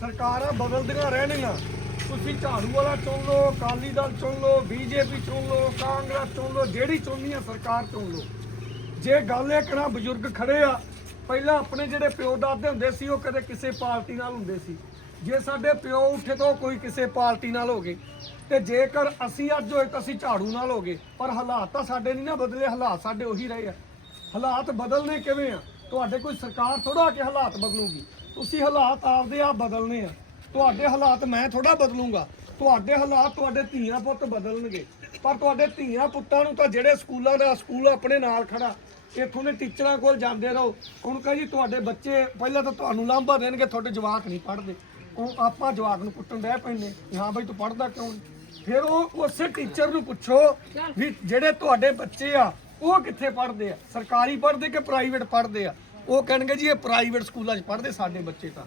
ਸਰਕਾਰਾਂ ਬਦਲਦੀਆਂ ਰਹਿਣਗੀਆਂ ਤੁਸੀਂ ਝਾੜੂ ਵਾਲਾ ਚੁਣ ਲਓ, ਅਕਾਲੀ ਦਲ ਚੁਣ ਲਓ, ਬੀਜੇਪੀ ਚੁਣ ਲਓ, ਕਾਂਗਰਸ ਚੁਣ ਲਓ, ਜਿਹੜੀ ਚੁਣਨੀ ਆ ਸਰਕਾਰ ਚੁਣ ਲਓ। ਜੇ ਗੱਲ ਇਹ ਕਰਾਂ, ਬਜ਼ੁਰਗ ਖੜੇ ਆ, ਪਹਿਲਾਂ ਆਪਣੇ ਜਿਹੜੇ ਪਿਓ ਦਾਦੇ ਹੁੰਦੇ ਸੀ, ਉਹ ਕਦੇ ਕਿਸੇ ਪਾਰਟੀ ਨਾਲ ਹੁੰਦੇ ਸੀ। ਜੇ ਸਾਡੇ ਪਿਓ ਉੱਠੇ ਤਾਂ ਉਹ ਕੋਈ ਕਿਸੇ ਪਾਰਟੀ ਨਾਲ ਹੋ ਗਏ। ਤੇ ਜੇਕਰ ਅਸੀਂ ਅੱਜ ਹੋਏ ਤਾਂ ਅਸੀਂ ਝਾੜੂ ਨਾਲ ਹੋ ਗਏ। ਪਰ ਹਾਲਾਤ ਤਾਂ ਸਾਡੇ ਨਹੀਂ ਨਾ ਬਦਲੇ, ਹਾਲਾਤ ਸਾਡੇ ਉਹੀ ਰਹੇ ਆ। ਹਾਲਾਤ ਬਦਲਨੇ ਕਿਵੇਂ ਆ? ਤੁਹਾਡੇ ਕੋਈ ਸਰਕਾਰ ਥੋੜਾ ਕਿ ਹਾਲਾਤ ਬਦਲੂਗੀ? ਤੁਸੀਂ ਹਾਲਾਤ ਆਪਦੇ ਆਪ ਬਦਲਨੇ ਆ। ਤੁਹਾਡੇ ਹਾਲਾਤ ਮੈਂ ਥੋੜਾ ਬਦਲੂੰਗਾ। ਤੁਹਾਡੇ ਹਾਲਾਤ ਤੁਹਾਡੇ ਧੀਆਂ ਪੁੱਤ ਬਦਲਣਗੇ। ਪਰ ਤੁਹਾਡੇ ਧੀਆਂ ਪੁੱਤਾਂ ਨੂੰ ਤਾਂ ਜਿਹੜੇ ਸਕੂਲਾਂ ਦਾ ਸਕੂਲ ਆਪਣੇ ਨਾਲ ਖੜਾ, ਇੱਥੋਂ ਦੇ ਟੀਚਰਾਂ ਕੋਲ ਜਾਂਦੇ ਰਹੋ। ਹੁਣ ਕਹੇ ਜੀ ਤੁਹਾਡੇ ਬੱਚੇ ਪਹਿਲਾਂ ਤਾਂ ਤੁਹਾਨੂੰ ਲਾਂਭਾ ਦੇਣਗੇ, ਤੁਹਾਡੇ ਜਵਾਕ ਨਹੀਂ ਪੜ੍ਹਦੇ। ਉਹ ਆਪਾਂ ਜਵਾਕ ਨੂੰ ਕੁੱਟਣ ਡੈ ਪੈਂਦੇ ਹਾਂ ਬਈ ਤੂੰ ਪੜ੍ਹਦਾ ਕਿਉਂ ਨਹੀਂ? ਫਿਰ ਉਹ ਉਸੇ ਟੀਚਰ ਨੂੰ ਪੁੱਛੋ ਵੀ ਜਿਹੜੇ ਤੁਹਾਡੇ ਬੱਚੇ ਆ, ਉਹ ਕਿੱਥੇ ਪੜ੍ਹਦੇ ਆ? ਸਰਕਾਰੀ ਪੜ੍ਹਦੇ ਕਿ ਪ੍ਰਾਈਵੇਟ ਪੜ੍ਹਦੇ ਆ? ਉਹ ਕਹਿਣਗੇ ਜੀ ਇਹ ਪ੍ਰਾਈਵੇਟ ਸਕੂਲਾਂ 'ਚ ਪੜ੍ਹਦੇ ਸਾਡੇ ਬੱਚੇ ਤਾਂ।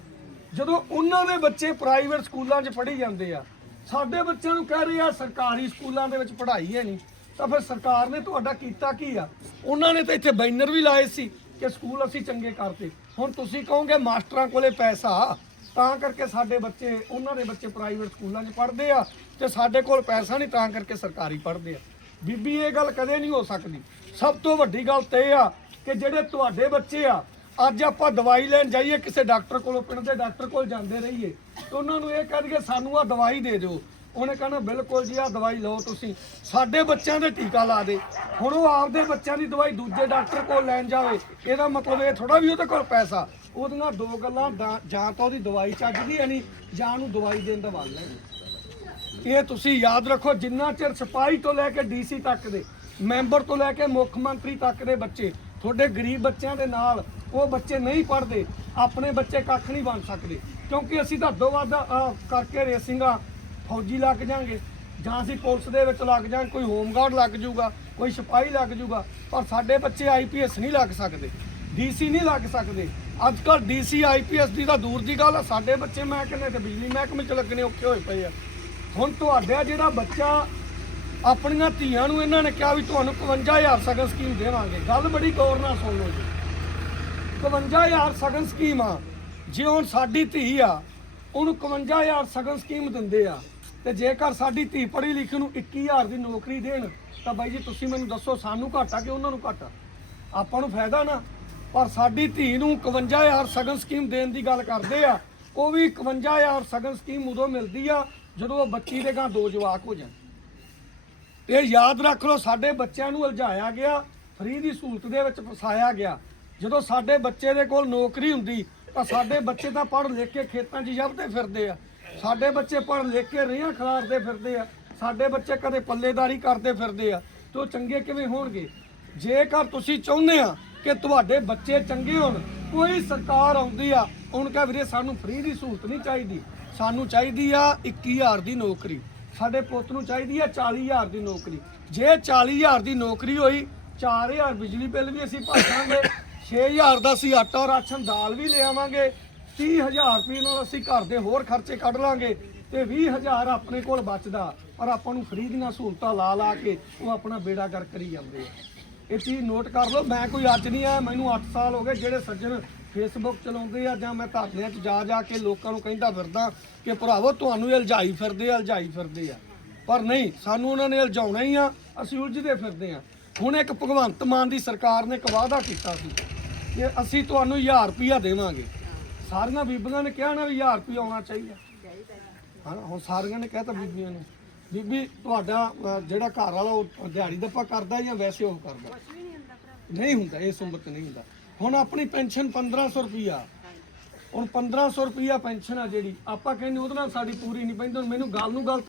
ਜਦੋਂ ਉਹਨਾਂ ਦੇ ਬੱਚੇ ਪ੍ਰਾਈਵੇਟ ਸਕੂਲਾਂ 'ਚ ਪੜ੍ਹੀ ਜਾਂਦੇ ਆ, ਸਾਡੇ ਬੱਚਿਆਂ ਨੂੰ ਕਹਿ ਰਹੇ ਆ ਸਰਕਾਰੀ ਸਕੂਲਾਂ ਦੇ ਵਿੱਚ ਪੜ੍ਹਾਈ ਹੈ ਨਹੀਂ, ਤਾਂ ਫਿਰ ਸਰਕਾਰ ਨੇ ਤੁਹਾਡਾ ਕੀਤਾ ਕੀ ਆ? ਉਹਨਾਂ ਨੇ ਤਾਂ ਇੱਥੇ ਬੈਨਰ ਵੀ ਲਾਏ ਸੀ ਕਿ ਸਕੂਲ ਅਸੀਂ ਚੰਗੇ ਕਰਤੇ। ਹੁਣ ਤੁਸੀਂ ਕਹੋਗੇ ਮਾਸਟਰਾਂ ਕੋਲੇ ਪੈਸਾ, ਤਾਂ ਕਰਕੇ ਸਾਡੇ ਬੱਚੇ, ਉਹਨਾਂ ਦੇ ਬੱਚੇ ਪ੍ਰਾਈਵੇਟ ਸਕੂਲਾਂ 'ਚ ਪੜ੍ਹਦੇ ਆ ਤੇ ਸਾਡੇ ਕੋਲ ਪੈਸਾ ਨਹੀਂ, ਤਾਂ ਕਰਕੇ ਸਰਕਾਰੀ ਪੜ੍ਹਦੇ ਆ। ਬੀਬੀ, ਇਹ ਗੱਲ ਕਦੇ ਨਹੀਂ ਹੋ ਸਕਦੀ। ਸਭ ਤੋਂ ਵੱਡੀ ਗੱਲ ਤੇ ਇਹ ਆ ਕਿ ਜਿਹੜੇ ਤੁਹਾਡੇ ਬੱਚੇ ਆ ਅੱਜ ਆਪਾਂ ਦਵਾਈ ਲੈਣ ਜਾਈਏ, ਕਿਸੇ ਡਾਕਟਰ ਕੋਲੋਂ, ਪਿੰਡ ਦੇ ਡਾਕਟਰ ਕੋਲ ਜਾਂਦੇ ਰਹੀਏ, ਤੇ ਉਹਨਾਂ ਨੂੰ ਇਹ ਕਹਿ ਦਈਏ, ਸਾਨੂੰ ਆ ਦਵਾਈ ਦੇ ਦਿਓ। ਉਹਨੇ ਕਹਿਣਾ, ਬਿਲਕੁਲ ਜੀ ਆ ਦਵਾਈ ਲਓ ਤੁਸੀਂ। ਸਾਡੇ ਬੱਚਿਆਂ ਦੇ ਟੀਕਾ ਲਾ ਦੇ। ਹੁਣ ਉਹ ਆਪਦੇ ਬੱਚਿਆਂ ਦੀ ਦਵਾਈ ਦੂਜੇ ਡਾਕਟਰ ਕੋਲ ਲੈਣ ਜਾਵੇ, ਇਹਦਾ ਮਤਲਬ ਇਹ ਥੋੜਾ ਵੀ ਉਹਦੇ ਕੋਲ ਪੈਸਾ। ਉਹਦੀਆਂ ਦੋ ਗੱਲਾਂ ਦਾ- ਜਾਂ ਤਾਂ ਉਹਦੀ ਦਵਾਈ ਚੱਜਦੀ ਹੈ ਨਹੀਂ, ਜਾਂ ਉਹਨੂੰ ਦਵਾਈ ਦੇਣ ਦਾ ਵੱਲ ਹੈ ਇਹ ਤੁਸੀਂ ਯਾਦ ਰੱਖੋ, ਜਿੰਨਾ ਚਿਰ ਸਿਪਾਹੀ ਤੋਂ ਲੈ ਕੇ ਡੀਸੀ ਤੱਕ ਦੇ, ਮੈਂਬਰ ਤੋਂ ਲੈ ਕੇ ਮੁੱਖ ਮੰਤਰੀ ਤੱਕ ਦੇ ਬੱਚੇ, ਤੁਹਾਡੇ ਗਰੀਬ ਬੱਚਿਆਂ ਦੇ ਨਾਲ ਉਹ ਬੱਚੇ ਨਹੀਂ ਪੜ੍ਹਦੇ, ਆਪਣੇ ਬੱਚੇ ਕੱਖ ਨਹੀਂ ਬਣ ਸਕਦੇ। ਕਿਉਂਕਿ ਅਸੀਂ ਤਾਂ ਅੱਧੋ ਵੱਧ ਕਰਕੇ ਰੇਸਿੰਗਾਂ ਫੌਜੀ ਲੱਗ ਜਾਾਂਗੇ। ਜਾਂ ਅਸੀਂ ਪੁਲਿਸ ਦੇ ਵਿੱਚ ਲੱਗ ਜਾਂ ਕੋਈ ਹੋਮਗਾਰਡ ਲੱਗ ਜਾਊਗਾ, ਕੋਈ ਸਿਪਾਹੀ ਲੱਗ ਜਾਊਗਾ, ਪਰ ਸਾਡੇ ਬੱਚੇ ਆਈਪੀਐਸ ਨਹੀਂ ਲੱਗ ਸਕਦੇ ਡੀਸੀ ਨਹੀਂ ਲੱਗ ਸਕਦੇ। ਅੱਜ ਕੱਲ ਡੀਸੀ ਆਈਪੀਐਸ ਦੀ ਤਾਂ ਦੂਰ ਦੀ ਗੱਲ ਆ, ਸਾਡੇ ਬੱਚੇ ਮੈਂ ਕਹਿੰਦੇ ਤੇ ਬਿਜਲੀ ਮਹਿਕਮੇ ਚ ਲੱਗਣੇ ਔਖੇ ਹੋਏ ਪਏ ਆ। ਹੁਣ ਤੁਹਾਡਾ ਜਿਹੜਾ ਬੱਚਾ, ਆਪਣੀਆਂ ਧੀਆਂ ਨੂੰ ਇਹਨਾਂ ਨੇ ਕਿਹਾ ਵੀ ਤੁਹਾਨੂੰ 51000 ਸਗਨ ਸਕੀਮ ਦੇਵਾਂਗੇ। ਗੱਲ ਬੜੀ ਗੌਰ ਨਾਲ ਸੁਣ ਲਓ ਜੀ। 51000 ਸਗਨ ਸਕੀਮ ਆ। ਜੇ ਹੁਣ ਸਾਡੀ ਧੀ ਆ, ਉਹਨੂੰ 51000 ਸਗਨ ਸਕੀਮ ਦਿੰਦੇ ਆ, ਤੇ ਜੇਕਰ ਸਾਡੀ ਧੀ ਪੜ੍ਹੀ ਲਿਖੀ ਨੂੰ 21000 ਦੀ ਨੌਕਰੀ ਦੇਣ, ਤਾਂ ਬਾਈ ਜੀ ਤੁਸੀਂ ਮੈਨੂੰ ਦੱਸੋ ਸਾਨੂੰ ਘਾਟਾ ਕਿ ਉਹਨਾਂ ਨੂੰ ਘਾਟਾ? ਆਪਾਂ ਨੂੰ ਫਾਇਦਾ ਨਾ। ਪਰ ਸਾਡੀ ਧੀ ਨੂੰ 51000 ਸਗਨ ਸਕੀਮ ਦੇਣ ਦੀ ਗੱਲ ਕਰਦੇ ਆ, ਉਹ ਵੀ 51000 ਸਗਨ ਸਕੀਮ ਉਦੋਂ ਮਿਲਦੀ ਆ, ਜਦੋਂ ਉਹ ਬੱਚੀ ਦੇ ਗਾਂ ਦੋ ਜਵਾਕ ਹੋ ਜਾਣ। ਇਹ ਯਾਦ ਰੱਖ ਲਓ, ਸਾਡੇ ਬੱਚਿਆਂ ਨੂੰ ਉਲਝਾਇਆ ਗਿਆ, ਫ੍ਰੀ ਦੀ ਸਹੂਲਤ ਦੇ ਵਿੱਚ ਫਸਾਇਆ ਗਿਆ। ਜਦੋਂ ਸਾਡੇ ਬੱਚੇ ਦੇ ਕੋਲ ਨੌਕਰੀ ਹੁੰਦੀ, ਤਾਂ ਸਾਡੇ ਬੱਚੇ ਤਾਂ ਪੜ੍ਹ ਲਿਖ ਕੇ ਖੇਤਾਂ 'ਚ ਜਬਦੇ ਫਿਰਦੇ ਆ। ਸਾਡੇ ਬੱਚੇ ਪੜ੍ਹ ਲਿਖ ਕੇ ਰੇਹਾਂ ਖਲਾਰਦੇ ਫਿਰਦੇ ਆ। ਸਾਡੇ ਬੱਚੇ ਕਦੇ ਪੱਲੇਦਾਰੀ ਕਰਦੇ ਫਿਰਦੇ ਆ। ਤੇ ਉਹ ਚੰਗੇ ਕਿਵੇਂ ਹੋਣਗੇ? ਜੇਕਰ ਤੁਸੀਂ ਚਾਹੁੰਦੇ ਆ ਕਿ ਤੁਹਾਡੇ ਬੱਚੇ ਚੰਗੇ ਹੋਣ, ਕੋਈ ਸਰਕਾਰ ਆਉਂਦੀ ਆ, ਉਹਨੂੰ ਕਹੇ ਵੀਰੇ ਸਾਨੂੰ ਫ੍ਰੀ ਦੀ ਸਹੂਲਤ ਨਹੀਂ ਚਾਹੀਦੀ। ਸਾਨੂੰ ਚਾਹੀਦੀ ਆ 21000 ਦੀ ਨੌਕਰੀ। ਸਾਡੇ ਪੁੱਤ ਨੂੰ ਚਾਹੀਦੀ ਆ 40000 ਦੀ ਨੌਕਰੀ। ਜੇ 40000 ਦੀ ਨੌਕਰੀ ਹੋਈ 4000 ਬਿਜਲੀ ਬਿੱਲ ਵੀ ਅਸੀਂ ਭਰ ਦਾਂਗੇ। 6000 ਦਾ ਅਸੀਂ ਆਟਾ ਰਾਸ਼ਨ ਦਾਲ ਵੀ ਲਿਆਵਾਂਗੇ 30000 ਰੁਪਏ ਨਾਲ ਅਸੀਂ ਘਰ ਦੇ ਹੋਰ ਖਰਚੇ ਕੱਢ ਲਾਂਗੇ ਤੇ 20000 ਆਪਣੇ ਕੋਲ ਬਚਦਾ। ਪਰ ਆਪਾਂ ਨੂੰ ਫਰੀ ਦੀਆਂ ਸਹੂਲਤਾਂ ਲਾ ਲਾ ਕੇ ਉਹ ਆਪਣਾ ਬੇੜਾ ਕਰ ਕਰੀ ਜਾਂਦੇ ਆ। ਇਹ ਚੀਜ਼ ਨੋਟ ਕਰ ਲਓ, ਮੈਂ ਕੋਈ ਅੱਜ ਨਹੀਂ ਆ ਮੈਨੂੰ 8 ਸਾਲ ਹੋ ਗਏ ਜਿਹੜੇ ਸੱਜਣ ਫੇਸਬੁੱਕ ਚਲਾਉਂਦੇ ਆ ਜਾਂ ਮੈਂ ਧਰਨਿਆਂ 'ਚ ਜਾ ਜਾ ਕੇ ਲੋਕਾਂ ਨੂੰ ਕਹਿੰਦਾ ਫਿਰਦਾ ਕਿ ਭਰਾਵੋ ਤੁਹਾਨੂੰ ਇਹ ਉਲਝਾਈ ਫਿਰਦੇ ਆ, ਉਲਝਾਈ ਫਿਰਦੇ ਆ। ਪਰ ਨਹੀਂ, ਸਾਨੂੰ ਉਹਨਾਂ ਨੇ ਉਲਝਾਉਣਾ ਹੀ ਆ, ਅਸੀਂ ਉਲਝਦੇ ਫਿਰਦੇ ਆ। ਹੁਣ ਇੱਕ ਭਗਵੰਤ ਮਾਨ ਦੀ ਸਰਕਾਰ ਨੇ ਇੱਕ ਵਾਅਦਾ ਕੀਤਾ ਸੀ। ਕਿ ਅਸੀਂ ਤੁਹਾਨੂੰ 1000 ਰੁਪਇਆ ਦੇਵਾਂਗੇ। ਸਾਰੀਆਂ ਬੀਬੀਆਂ ਨੇ ਕਿਹਾ ਨਾ ਵੀ 1000 ਰੁਪਇਆ ਆਉਣਾ ਚਾਹੀਦਾ। ਹਾਂ ਹੁਣ ਸਾਰੀਆਂ ਨੇ ਕਹਿਤਾ ਬੀਬੀਆਂ ਨੇ। ਬੀਬੀ ਤੁਹਾਡਾ ਜਿਹੜਾ ਘਰ ਵਾਲਾ ਉਹ ਦਿਹਾੜੀ ਦੱਪਾ ਕਰਦਾ ਜਾਂ ਵੈਸੇ ਉਹ ਕਰਦਾ? ਨਹੀਂ ਹੁੰਦਾ ਇਸ ਉਮਰ 'ਚ ਨਹੀਂ ਹੁੰਦਾ। ਹੁਣ ਆਪਣੀ ਪੈਨਸ਼ਨ 1500 ਰੁਪਿਆ ਹੁਣ 1500 ਰੁਪਿਆ ਪੈਨਸ਼ਨ ਆ ਜਿਹੜੀ ਆਪਾਂ ਕਹਿੰਦੇ ਉਹਦੇ ਨਾਲ ਸਾਡੀ ਪੂਰੀ ਨਹੀਂ ਪੈਂਦੀ ਹੁਣ ਮੈਨੂੰ ਗੱਲ ਨੂੰ ਗੱਲ